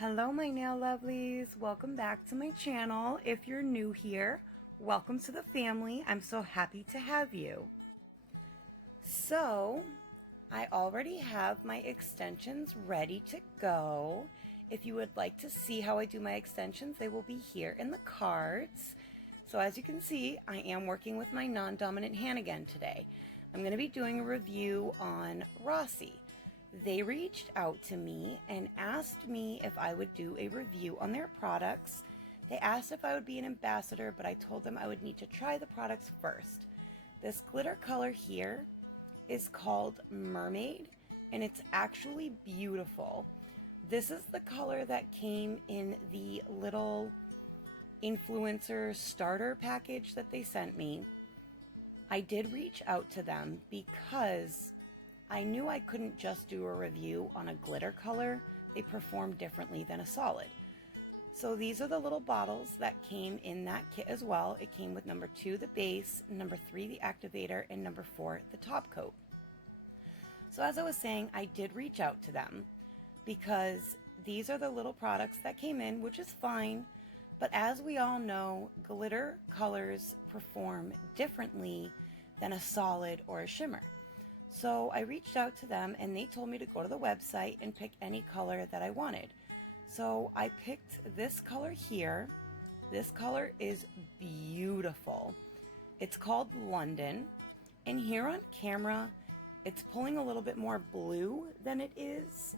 Hello my nail lovelies, welcome back to my channel. If you're new here, welcome to the family. I'm so happy to have you. So I already have my extensions ready to go. If you would like to see how I do my extensions, they will be here in the cards. So as you can see, I am working with my non-dominant hand again today. I'm going to be doing a review on Rossi. They reached out to me and asked me if I would do a review on their products. They asked if I would be an ambassador, but I told them I would need to try the products first. This glitter color here is called Mermaid, and it's actually beautiful. This is the color that came in the little influencer starter package that they sent me. I did reach out to them because I knew I couldn't just do a review on a glitter color. They perform differently than a solid. So these are the little bottles that came in that kit as well. It came with number 2, the base, number 3, the activator, and number 4, the top coat. So as I was saying, I did reach out to them because these are the little products that came in, which is fine. But as we all know, glitter colors perform differently than a solid or a shimmer. So I reached out to them and they told me to go to the website and pick any color that I wanted. So I picked this color here. This color is beautiful. It's called London. And here on camera, it's pulling a little bit more blue than it is.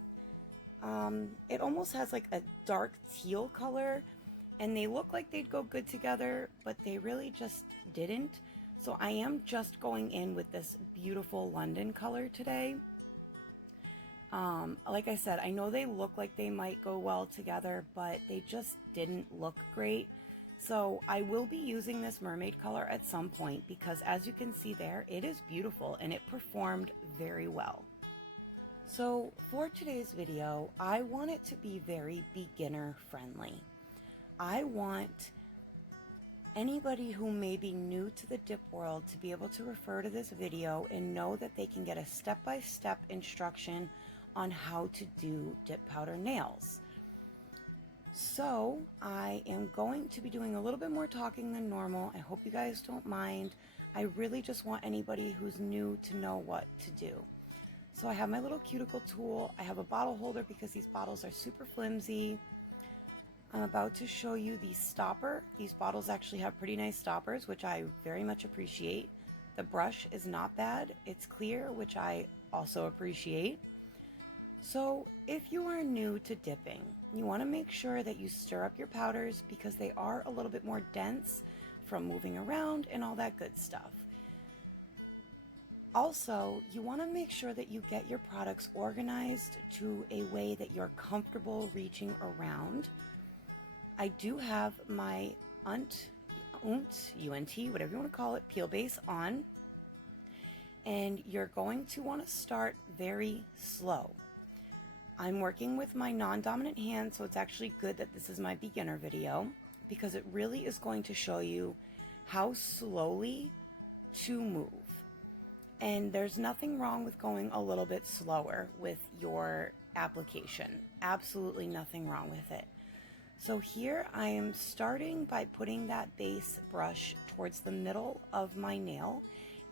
It almost has like a dark teal color, and they look like they'd go good together, but they really just didn't. So I am just going in with this beautiful London color today. Like I said, I know they look like they might go well together, but they just didn't look great. So I will be using this mermaid color at some point because as you can see there, it is beautiful and it performed very well. So for today's video, I want it to be very beginner friendly. I want anybody who may be new to the dip world to be able to refer to this video and know that they can get a step-by-step instruction on how to do dip powder nails. So I am going to be doing a little bit more talking than normal. I hope you guys don't mind. I really just want anybody who's new to know what to do. So I have my little cuticle tool. I have a bottle holder because these bottles are super flimsy. I'm about to show you the stopper. These bottles actually have pretty nice stoppers, which I very much appreciate. The brush is not bad. It's clear, which I also appreciate. So if you are new to dipping, you want to make sure that you stir up your powders because they are a little bit more dense from moving around and all that good stuff. Also, you want to make sure that you get your products organized to a way that you're comfortable reaching around. I do have my UNT, whatever you want to call it, peel base on. And you're going to want to start very slow. I'm working with my non-dominant hand, so it's actually good that this is my beginner video because it really is going to show you how slowly to move. And there's nothing wrong with going a little bit slower with your application. Absolutely nothing wrong with it. So here I am starting by putting that base brush towards the middle of my nail,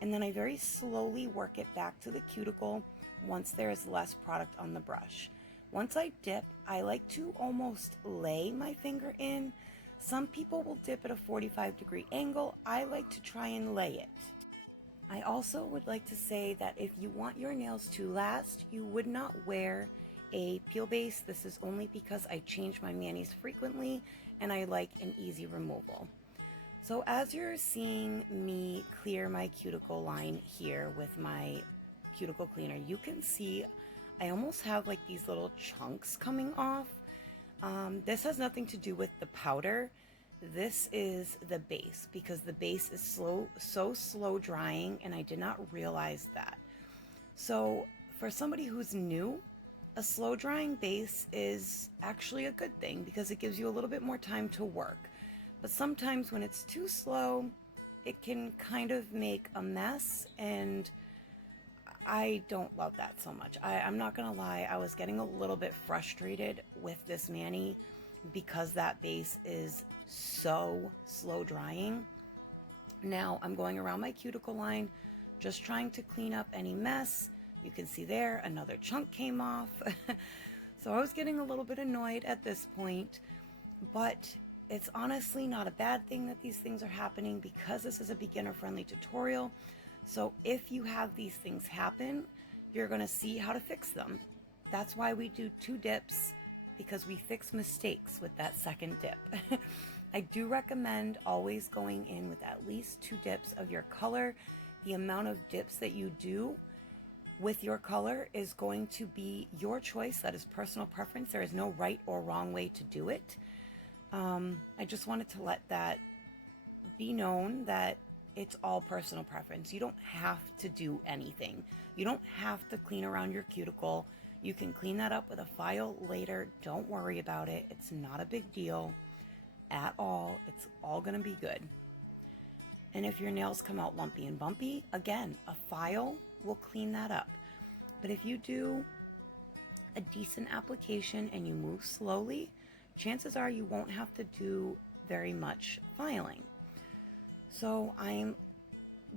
and then I very slowly work it back to the cuticle once there is less product on the brush. Once I dip, I like to almost lay my finger in. Some people will dip at a 45-degree angle. I like to try and lay it. I also would like to say that if you want your nails to last, you would not wear a peel base. This is only because I change my manis frequently and I like an easy removal. So as you're seeing me clear my cuticle line here with my cuticle cleaner, you can see I almost have like these little chunks coming off. This has nothing to do with the powder. This is the base because the base is so slow drying and I did not realize that. So for somebody who's new, a slow drying base is actually a good thing because it gives you a little bit more time to work. But sometimes when it's too slow, it can kind of make a mess, and I don't love that so much. I'm not gonna lie, I was getting a little bit frustrated with this mani because that base is so slow drying. Now I'm going around my cuticle line, just trying to clean up any mess. You can see there, another chunk came off. So I was getting a little bit annoyed at this point, but it's honestly not a bad thing that these things are happening because this is a beginner-friendly tutorial. So if you have these things happen, you're gonna see how to fix them. That's why we do 2 dips, because we fix mistakes with that second dip. I do recommend always going in with at least 2 dips of your color. The amount of dips that you do with your color is going to be your choice. That is personal preference. There is no right or wrong way to do it. I just wanted to let that be known that it's all personal preference. You don't have to do anything. You don't have to clean around your cuticle. You can clean that up with a file later. Don't worry about it. It's not a big deal at all. It's all gonna be good. And if your nails come out lumpy and bumpy, again, a file will clean that up. But if you do a decent application and you move slowly, chances are you won't have to do very much filing. So I'm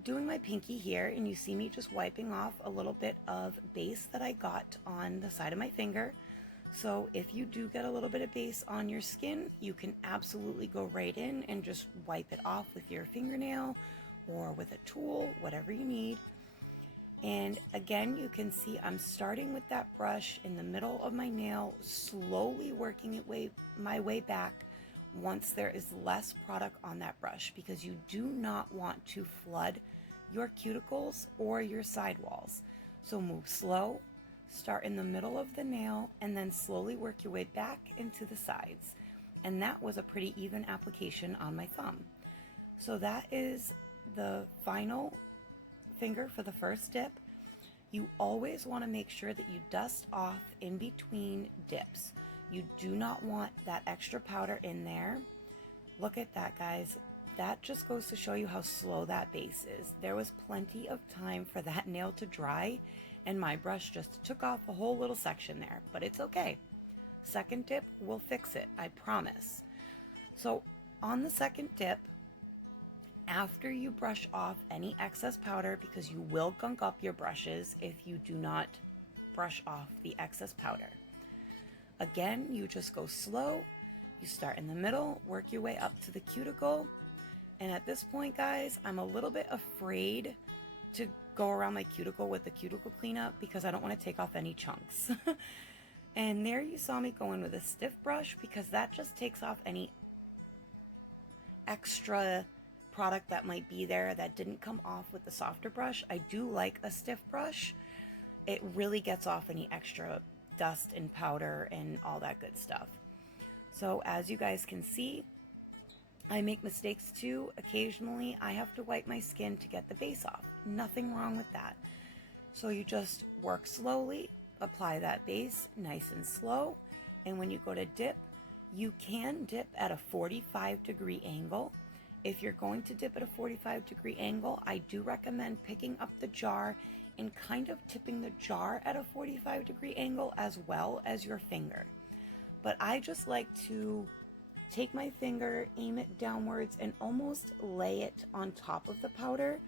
doing my pinky here, and you see me just wiping off a little bit of base that I got on the side of my finger. So if you do get a little bit of base on your skin, you can absolutely go right in and just wipe it off with your fingernail or with a tool, whatever you need. And again, you can see I'm starting with that brush in the middle of my nail, slowly working my way back once there is less product on that brush, because you do not want to flood your cuticles or your sidewalls. So move slow, start in the middle of the nail, and then slowly work your way back into the sides. And that was a pretty even application on my thumb. So that is the final finger for the first dip. You always want to make sure that you dust off in between dips. You do not want that extra powder in there. Look at that, guys. That just goes to show you how slow that base is. There was plenty of time for that nail to dry, and my brush just took off a whole little section there, but it's okay. Second dip will fix it, I promise. So on the second dip, after you brush off any excess powder, because you will gunk up your brushes if you do not brush off the excess powder. Again, you just go slow. You start in the middle, work your way up to the cuticle. And at this point, guys, I'm a little bit afraid to go around my cuticle with the cuticle cleanup because I don't want to take off any chunks. And there you saw me go in with a stiff brush, because that just takes off any extra product that might be there that didn't come off with the softer brush. I do like a stiff brush. It really gets off any extra dust and powder and all that good stuff. So as you guys can see, I make mistakes too. Occasionally I have to wipe my skin to get the base off. Nothing wrong with that. So you just work slowly, apply that base nice and slow, and when you go to dip, you can dip at a 45-degree angle. If you're going to dip at a 45-degree angle, I do recommend picking up the jar and kind of tipping the jar at a 45-degree angle as well as your finger. But I just like to take my finger, aim it downwards, and almost lay it on top of the powder.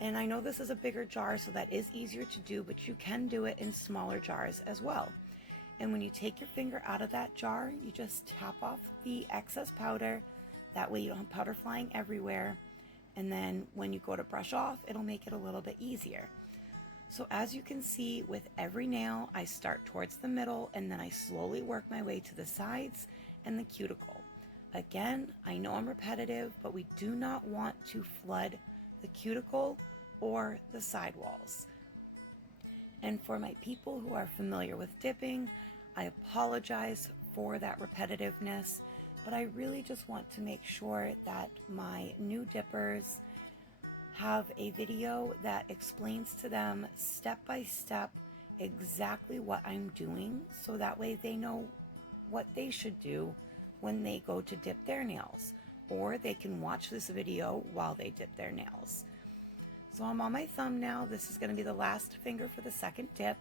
And I know this is a bigger jar, so that is easier to do, but you can do it in smaller jars as well. And when you take your finger out of that jar, you just tap off the excess powder. That way you don't have powder flying everywhere. And then when you go to brush off, it'll make it a little bit easier. So as you can see, with every nail, I start towards the middle and then I slowly work my way to the sides and the cuticle. Again, I know I'm repetitive, but we do not want to flood the cuticle or the sidewalls. And for my people who are familiar with dipping, I apologize for that repetitiveness, but I really just want to make sure that my new dippers have a video that explains to them step by step exactly what I'm doing, so that way they know what they should do when they go to dip their nails, or they can watch this video while they dip their nails. So I'm on my thumb now. This is going to be the last finger for the second dip.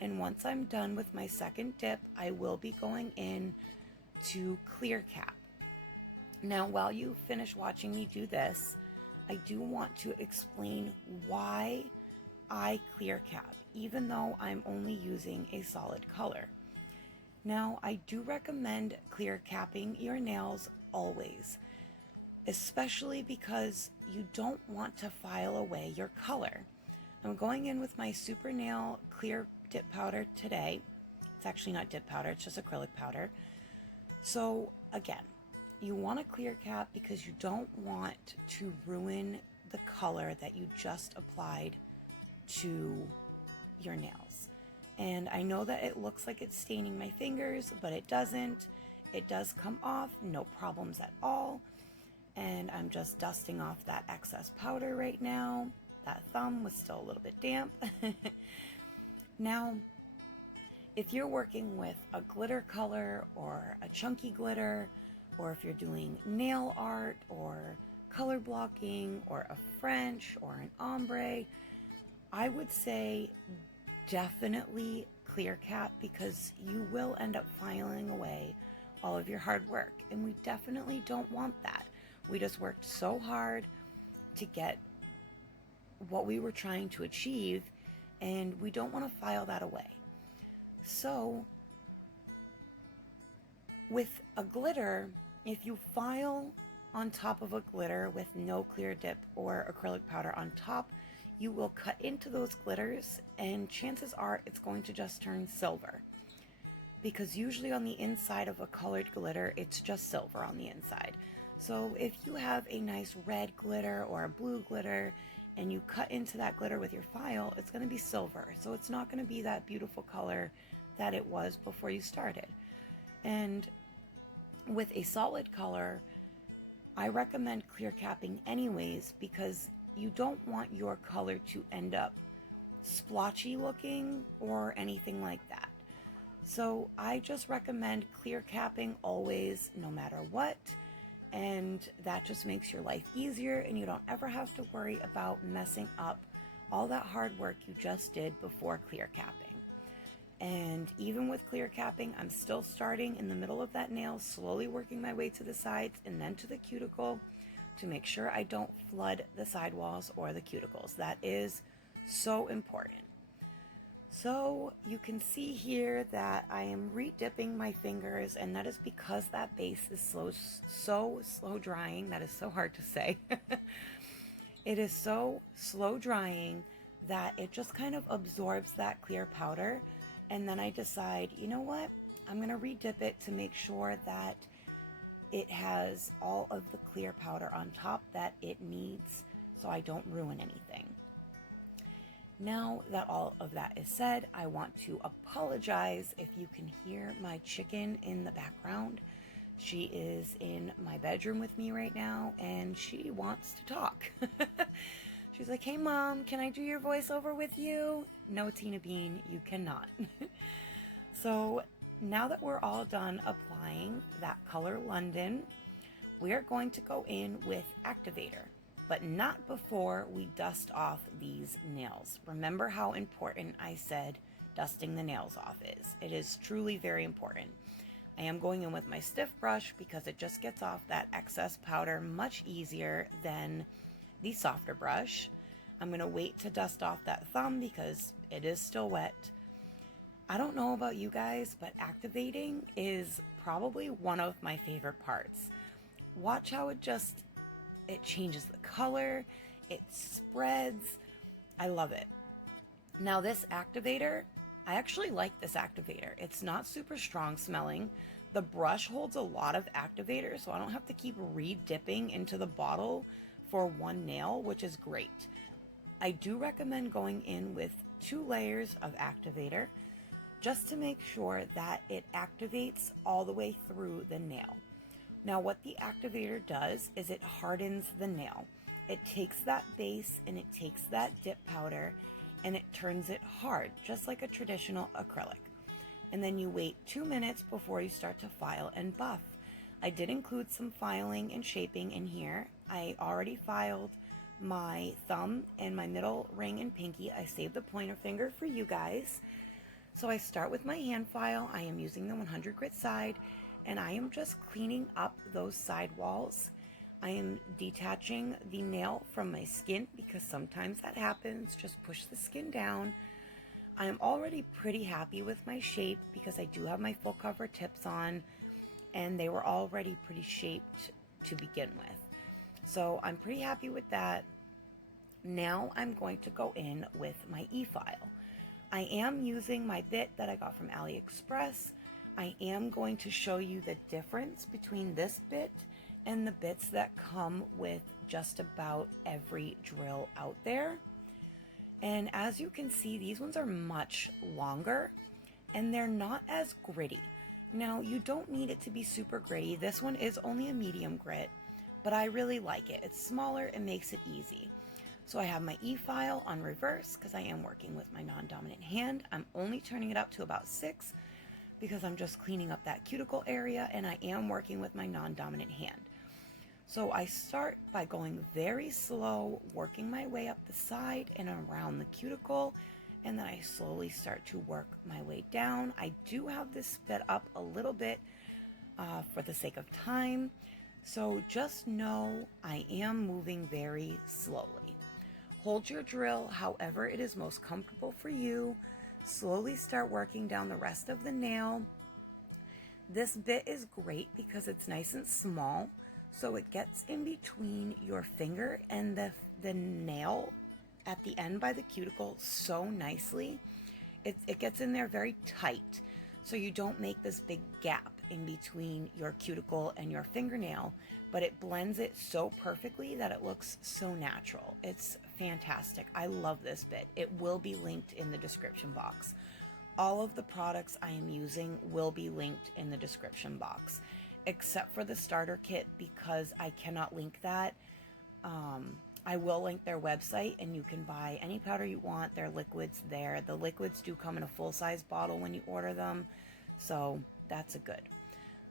And once I'm done with my second dip, I will be going in to clear cap. Now, while you finish watching me do this, I do want to explain why I clear cap, even though I'm only using a solid color. Now, I do recommend clear capping your nails always, especially because you don't want to file away your color. I'm going in with my SuperNail clear dip powder today. It's actually not dip powder, it's just acrylic powder. So again, you want to clear cap because you don't want to ruin the color that you just applied to your nails. And I know that it looks like it's staining my fingers, but it doesn't. It does come off, no problems at all. And I'm just dusting off that excess powder right now. That thumb was still a little bit damp. Now, if you're working with a glitter color or a chunky glitter, or if you're doing nail art or color blocking or a French or an ombre, I would say definitely clear cap, because you will end up filing away all of your hard work, and we definitely don't want that. We just worked so hard to get what we were trying to achieve, and we don't want to file that away. So with a glitter, if you file on top of a glitter with no clear dip or acrylic powder on top, you will cut into those glitters, and chances are it's going to just turn silver, because usually on the inside of a colored glitter, it's just silver on the inside. So if you have a nice red glitter or a blue glitter and you cut into that glitter with your file, it's going to be silver. So it's not going to be that beautiful color that it was before you started. And with a solid color, I recommend clear capping anyways, because you don't want your color to end up splotchy looking or anything like that. So I just recommend clear capping always, no matter what, and that just makes your life easier, and you don't ever have to worry about messing up all that hard work you just did before clear capping. And even with clear capping, I'm still starting in the middle of that nail, slowly working my way to the sides and then to the cuticle to make sure I don't flood the sidewalls or the cuticles. That is so important. So you can see here that I am re-dipping my fingers, and that is because that base is so slow drying. That is so hard to say. It is so slow drying that it just kind of absorbs that clear powder. And then I decide, you know what? I'm going to re-dip it to make sure that it has all of the clear powder on top that it needs, so I don't ruin anything. Now that all of that is said, I want to apologize if you can hear my chicken in the background. She is in my bedroom with me right now, and she wants to talk. She's like, "Hey Mom, can I do your voiceover with you?" No, Tina Bean, you cannot. So now that we're all done applying that color London, we are going to go in with Activator, but not before we dust off these nails. Remember how important I said dusting the nails off is. It is truly very important. I am going in with my stiff brush because it just gets off that excess powder much easier than the softer brush. I'm going to wait to dust off that thumb because it is still wet. I don't know about you guys, but activating is probably one of my favorite parts. Watch how it changes the color, it spreads. I love it. Now this activator, I actually like this activator. It's not super strong smelling. The brush holds a lot of activator, so I don't have to keep re-dipping into the bottle for one nail, which is great. I do recommend going in with 2 layers of activator just to make sure that it activates all the way through the nail. Now what the activator does is it hardens the nail. It takes that base and it takes that dip powder and it turns it hard, just like a traditional acrylic. And then you wait 2 minutes before you start to file and buff. I did include some filing and shaping in here. I already filed my thumb and my middle ring and pinky. I saved the pointer finger for you guys. So I start with my hand file. I am using the 100 grit side, and I am just cleaning up those side walls. I am detaching the nail from my skin because sometimes that happens. Just push the skin down. I am already pretty happy with my shape because I do have my full cover tips on, and they were already pretty shaped to begin with. So I'm pretty happy with that. Now I'm going to go in with my E-File. I am using my bit that I got from AliExpress. I am going to show you the difference between this bit and the bits that come with just about every drill out there. And as you can see, these ones are much longer and they're not as gritty. Now, you don't need it to be super gritty. This one is only a medium grit, but I really like it. It's smaller, it makes it easy. So I have my E-File on reverse because I am working with my non-dominant hand. I'm only turning it up to about 6 because I'm just cleaning up that cuticle area, and I am working with my non-dominant hand. So I start by going very slow, working my way up the side and around the cuticle, and then I slowly start to work my way down. I do have this sped up a little bit for the sake of time, so just know I am moving very slowly. Hold your drill however it is most comfortable for you. Slowly start working down the rest of the nail. This bit is great because it's nice and small, so it gets in between your finger and the nail at the end by the cuticle so nicely. It gets in there very tight, so you don't make this big gap in between your cuticle and your fingernail, but it blends it so perfectly that it looks so natural. It's fantastic. I love this bit. It will be linked in the description box. All of the products I am using will be linked in the description box, except for the starter kit because I cannot link that. I will link their website, and you can buy any powder you want. Their liquids there. The liquids do come in a full-size bottle when you order them, so that's a good.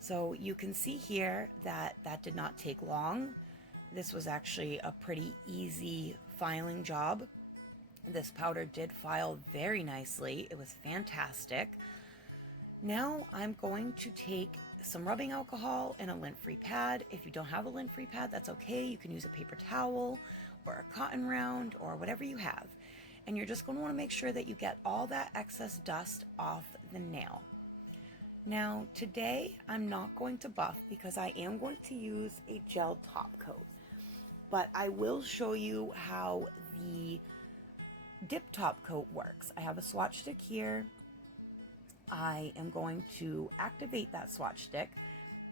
So you can see here that that did not take long. This was actually a pretty easy filing job. This powder did file very nicely. It was fantastic. Now I'm going to take some rubbing alcohol and a lint-free pad. If you don't have a lint-free pad, that's okay. You can use a paper towel or a cotton round or whatever you have. And you're just going to want to make sure that you get all that excess dust off the nail. Now, today I'm not going to buff because I am going to use a gel top coat. But I will show you how the dip top coat works. I have a swatch stick here. I am going to activate that swatch stick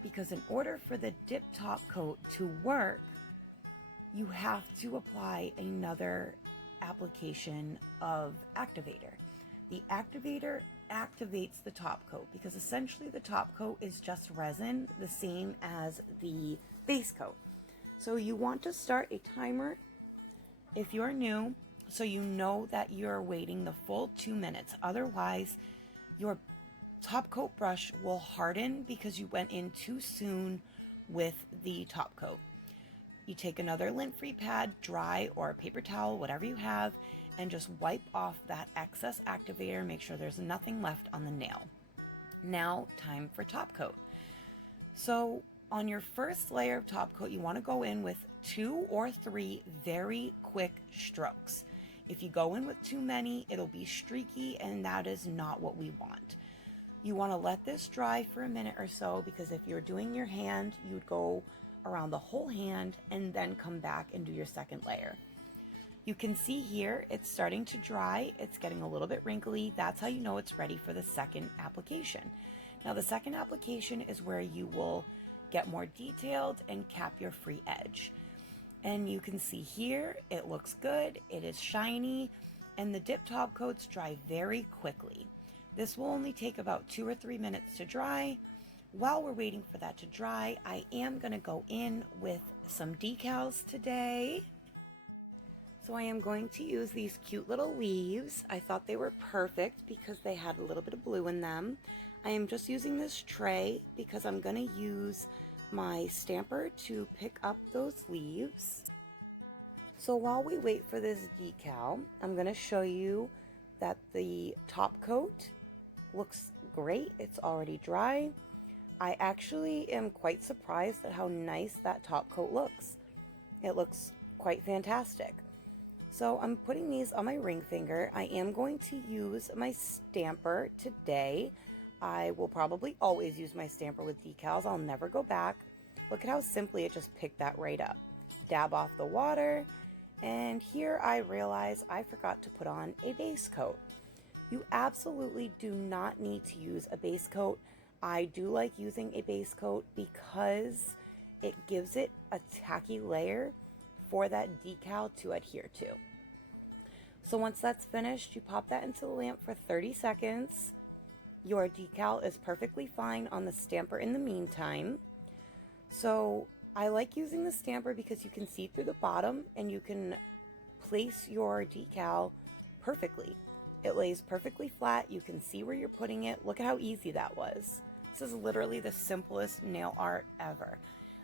because in order for the dip top coat to work, you have to apply another application of Activator. The Activator activates the top coat because essentially the top coat is just resin, the same as the base coat. So you want to start a timer if you're new, so you know that you're waiting the full 2 minutes. Otherwise, your top coat brush will harden because you went in too soon with the top coat. You take another lint-free pad, dry or a paper towel, whatever you have, and just wipe off that excess activator. Make sure there's nothing left on the nail. Now, time for top coat. So on your first layer of top coat, you want to go in with 2 or 3 very quick strokes. If you go in with too many, it'll be streaky, and that is not what we want. You want to let this dry for a minute or so, because if you're doing your hand, you'd go around the whole hand and then come back and do your second layer. You can see here it's starting to dry. It's getting a little bit wrinkly. That's how you know it's ready for the second application. Now the second application is where you will get more detailed and cap your free edge. And you can see here it looks good, it is shiny, and the dip top coats dry very quickly. This will only take about 2 or 3 minutes to dry. While we're waiting for that to dry, I am going to go in with some decals today. So I am going to use these cute little leaves. I thought they were perfect because they had a little bit of blue in them. I am just using this tray because I'm going to use my stamper to pick up those leaves. So while we wait for this decal, I'm going to show you that the top coat looks great. It's already dry. I actually am quite surprised at how nice that top coat looks. It looks quite fantastic. So I'm putting these on my ring finger. I am going to use my stamper today. I will probably always use my stamper with decals. I'll never go back. Look at how simply it just picked that right up. Dab off the water. And here I realize I forgot to put on a base coat. You absolutely do not need to use a base coat. I do like using a base coat because it gives it a tacky layer for that decal to adhere to. So once that's finished, you pop that into the lamp for 30 seconds. Your decal is perfectly fine on the stamper in the meantime. So I like using the stamper because you can see through the bottom and you can place your decal perfectly. It lays perfectly flat. You can see where you're putting it. Look at how easy that was. This is literally the simplest nail art ever.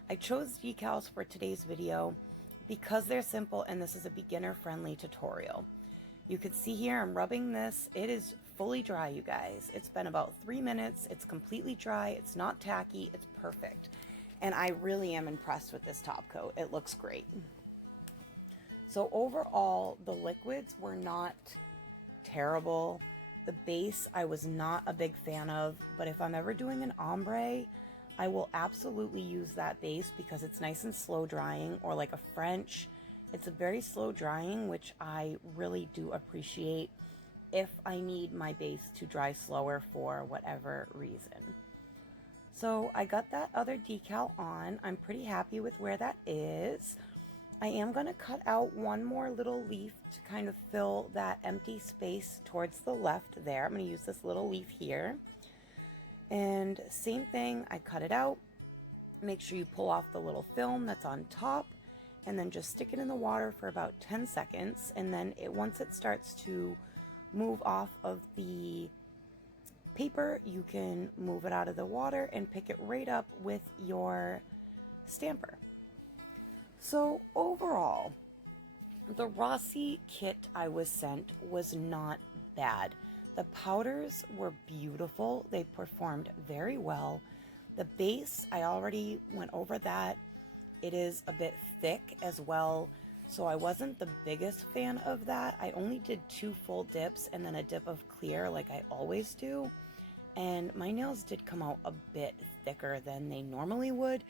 I chose decals for today's video because they're simple and this is a beginner-friendly tutorial. You can see here I'm rubbing this. It is fully dry, you guys. It's been about 3 minutes. It's completely dry. It's not tacky. It's perfect. And I really am impressed with this top coat. It looks great. So overall, the liquids were not terrible. The base I was not a big fan of, but if I'm ever doing an ombre, I will absolutely use that base because it's nice and slow drying, or like a French. It's a very slow drying, which I really do appreciate if I need my base to dry slower for whatever reason. So I got that other decal on. I'm pretty happy with where that is. I am going to cut out one more little leaf to kind of fill that empty space towards the left there. I'm going to use this little leaf here. And same thing, I cut it out. Make sure you pull off the little film that's on top and then just stick it in the water for about 10 seconds. And then once it starts to move off of the paper, you can move it out of the water and pick it right up with your stamper. So overall, the Rossi kit I was sent was not bad. The powders were beautiful. They performed very well. The base, I already went over that. It is a bit thick as well, so I wasn't the biggest fan of that. I only did 2 full dips and then a dip of clear like I always do. And my nails did come out a bit thicker than they normally would.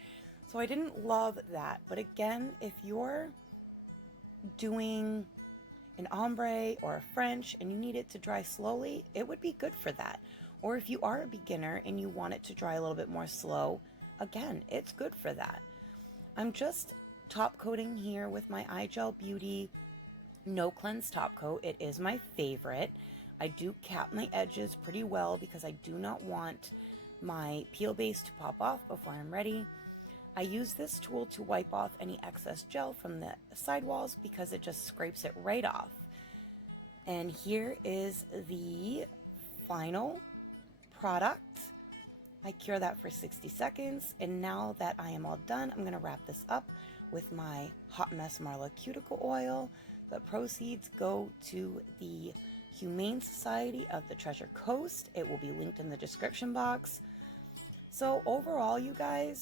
So I didn't love that. But again, if you're doing an ombre or a French and you need it to dry slowly, it would be good for that. Or if you are a beginner and you want it to dry a little bit more slow, again, it's good for that. I'm just top coating here with my iGel Beauty No Cleanse top coat. It is my favorite. I do cap my edges pretty well because I do not want my peel base to pop off before I'm ready. I use this tool to wipe off any excess gel from the sidewalls because it just scrapes it right off. And here is the final product. I cure that for 60 seconds, and now that I am all done, I'm going to wrap this up with my Hot Mess Marla Cuticle Oil. The proceeds go to the Humane Society of the Treasure Coast. It will be linked in the description box. So overall, you guys,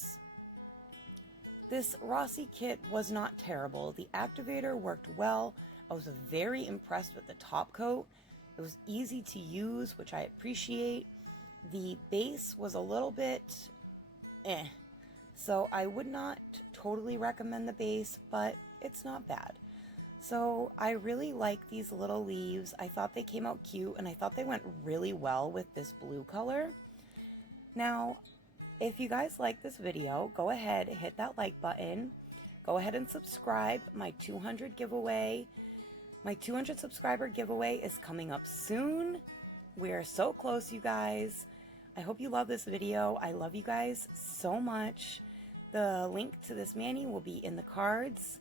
this Rossi kit was not terrible. The activator worked well. I was very impressed with the top coat. It was easy to use, which I appreciate. The base was a little bit so I would not totally recommend the base, but it's not bad. So I really like these little leaves. I thought they came out cute, and I thought they went really well with this blue color. Now, if you guys like this video, go ahead and hit that like button. Go ahead and subscribe. My 200 subscriber giveaway is coming up soon. We're so close, you guys. I hope you love this video. I love you guys so much. The link to this mani will be in the cards.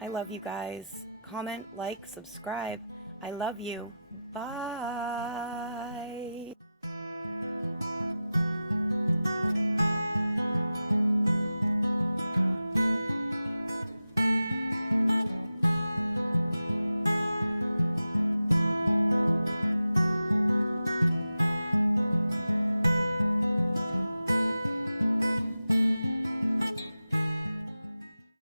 I love you guys. Comment, like, subscribe. I love you. Bye.